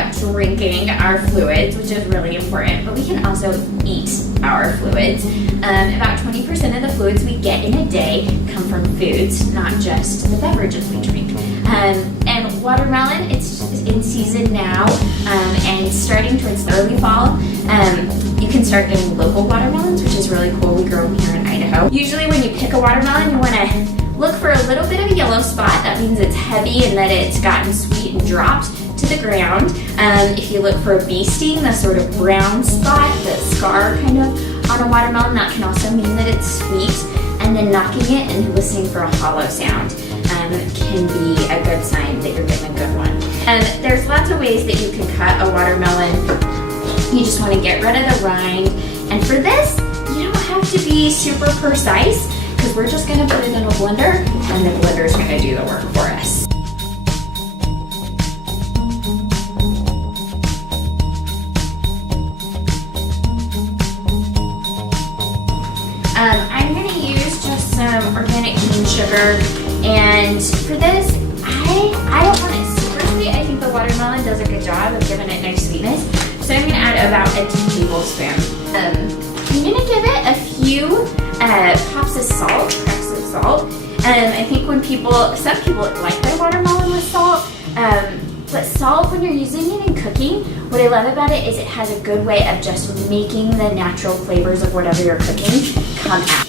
about drinking our fluids, which is really important, but we can also eat our fluids. About 20% of the fluids we get in a day come from foods, not just the beverages we drink. And watermelon, it's in season now, and starting towards the early fall, you can start getting local watermelons, which is really cool. We grow them here in Idaho. Usually when you pick a watermelon, you want to look for a little bit of a yellow spot. That means it's heavy and that it's gotten sweet and dropped to the ground. If you look for a bee sting, the sort of brown spot, the scar kind of on a watermelon, that can also mean that it's sweet. And then knocking it and listening for a hollow sound can be a good sign that you're getting a good one. There's lots of ways that you can cut a watermelon. You just want to get rid of the rind. And for this, you don't have to be super precise, because we're just going to put it in a blender, and the blender is going to do the work for us. I'm going to use just some organic cane sugar, and for this, I don't want it super sweet. I think the watermelon does a good job of giving it nice sweetness, so I'm going to add about a tablespoon. I'm going to give it a few pops of salt, cracks of salt. I think some people like their watermelon with salt, but salt, when you're using it in cooking, what I love about it is it has a good way of just making the natural flavors of whatever you're cooking come out.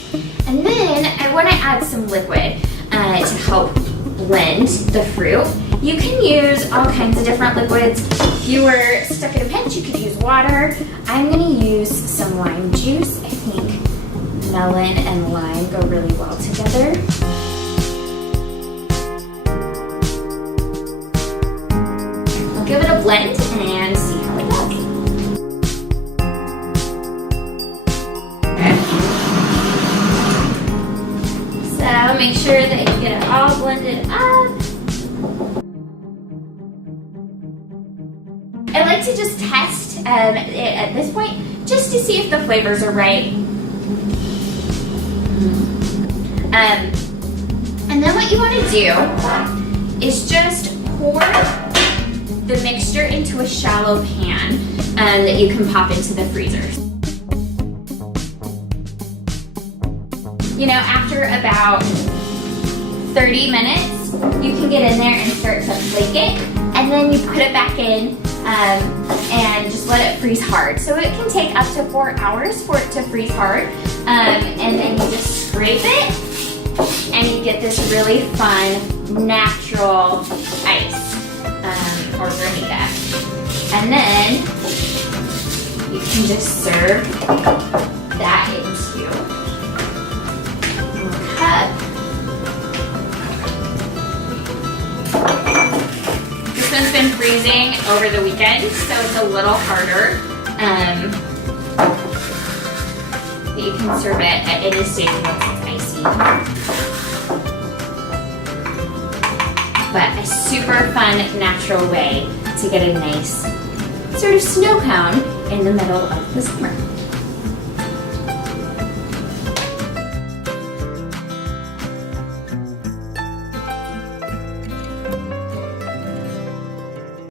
And then I want to add some liquid to help blend the fruit. You can use all kinds of different liquids. If you were stuck in a pinch, you could use water. I'm going to use some lime juice. I think melon and lime go really well together. I'll give it a blend and see how it goes. Okay. So make sure that you get it all blended up. I like to just test it at this point, just to see if the flavors are right. And then what you want to do is just pour the mixture into a shallow pan that you can pop into the freezer. You know, after about 30 minutes, you can get in there and start to flake it, and then you put it back in and just let it freeze hard. So it can take up to 4 hours for it to freeze hard, and then you just scrape it, and you get this really fun, natural ice, or Granita. And then you can just serve that into a cup. This one's been freezing over the weekend, so it's a little harder. But you can serve it at any stage once it's icy. But a super fun, natural way to get a nice sort of snow cone in the middle of the summer.